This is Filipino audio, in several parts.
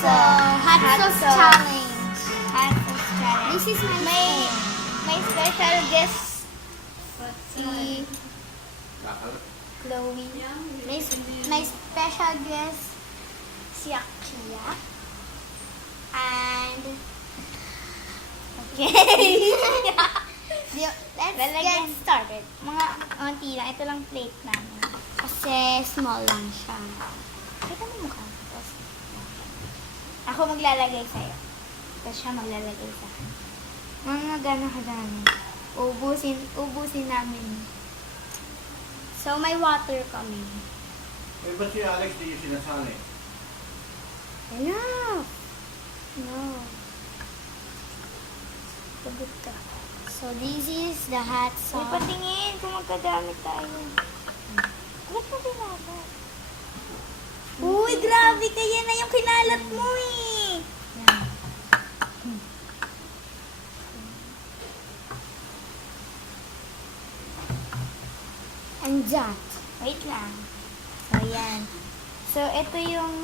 hot sauce challenge. Hot sauce challenge. This is May special guest si Chloe. my special guest si Akia. And Okay. let's Lalagyan. get started. Mga konti lang. Ito lang plate namin. Kasi small lang siya. Kita mo mukha. Tapos, ako maglalagay sa'yo. Tapos siya maglalagay sa akin. Mga gano'n kadami. Ubusin namin. So, may water kami. Eh, ba't si Alex di yung sinasali? Enough! No. Sagot ka. So, this is the hot Uy, sauce. patingin kung magkadamit tayo. Ba't mo binalat? Uy, grabe ka yan na yung kinalat mo eh. And that. Wait lang. So, yan. So, ito yung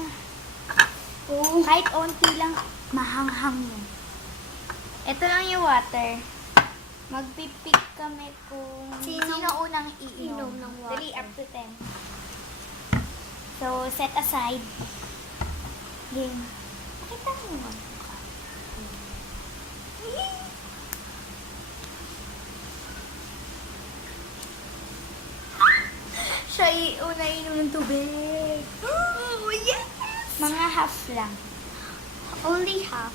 kahit onti lang mahanghang mo. Ito lang yung water. Magpipik kami kung Sino unang iinom ng water? Dali, up to 10. So, set aside. Game. Pakita mo naman. Siya una inom ng tubig. Oh, yes! Mga half lang. Only half.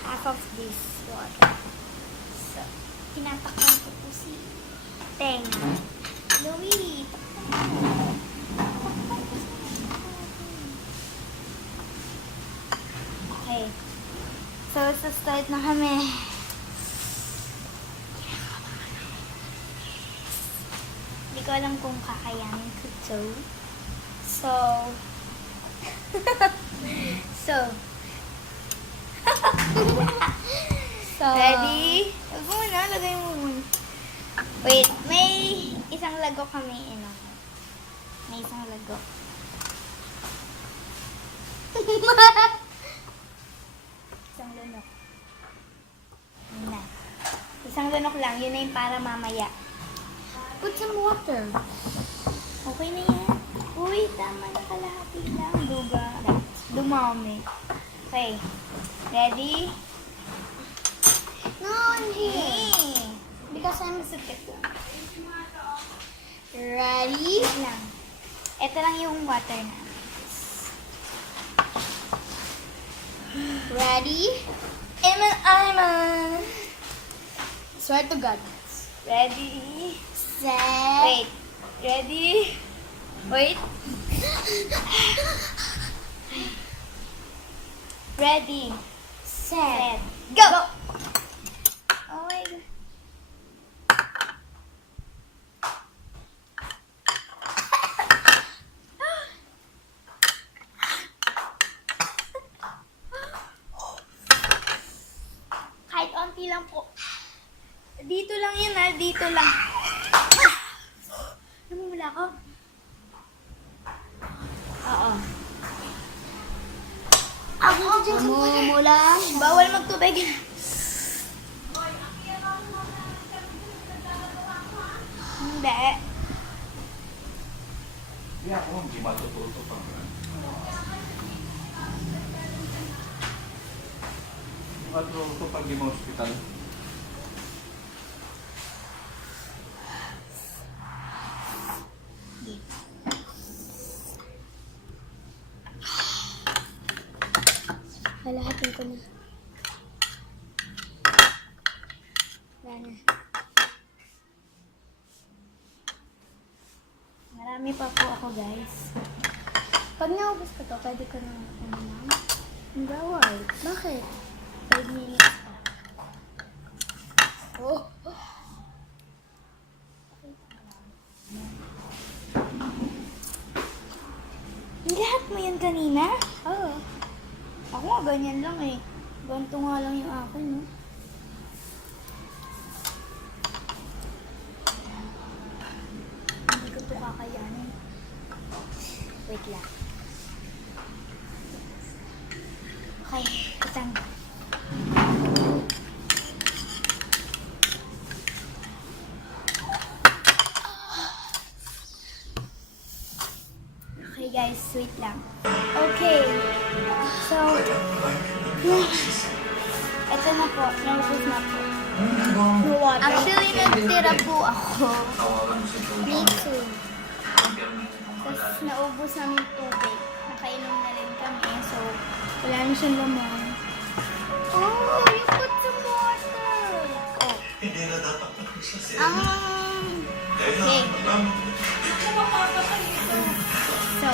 Half of this water. So, tinatakpan ko po si Teng. Louie, takpan mo. Takpan ko si Okay. So, start na kami. Hindi ko alam kung kakayanin ko to. So, So, ready? Huwag mo muna, lagay mo muna. Wait, may isang lago kami, May isang lago. Isang lunok. Yun na. Isang lunok lang, yun na yung para mamaya. put some water. Okay na yan. Uy, tama na kalahati lang. Dumami. Okay. Ready? No, hindi. Hey! Because I'm Masukit lang. ready. Wait lang. Ito lang yung water na. Ready. Ayman! Swear to God. Ready? Set. Wait. Ready? Wait. Ready. Set. Go! Oh my God. Kahit onti lang po. Dito lang yun dito lang. Namumula ko? Oo. Ako mula. Bawal magtubig. Hindi. Hindi ako, hindi matututo pa. Matututo pag di mo hospital. Halahatin ko na. Wala na. Marami pa po ako, guys. Pag naubos ko to, pwede ko na uminom. Bawal. Bakit? 5 minutes pa. Oh. Lahat mo yun kanina? Oo. Ako nga, ganyan lang eh. Ganito nga lang yung akin, no? Hindi ko to kakayanin. Wait lang. Okay, isang. Okay guys, wait lang. Okay. So, ito na po. Naubos na po. Actually, nagtira po ako. Me too. Tapos naubos namin tubig. Nakainom na rin kami. So, wala na siyang laman. Oh, you put some water. Oh. Okay. So,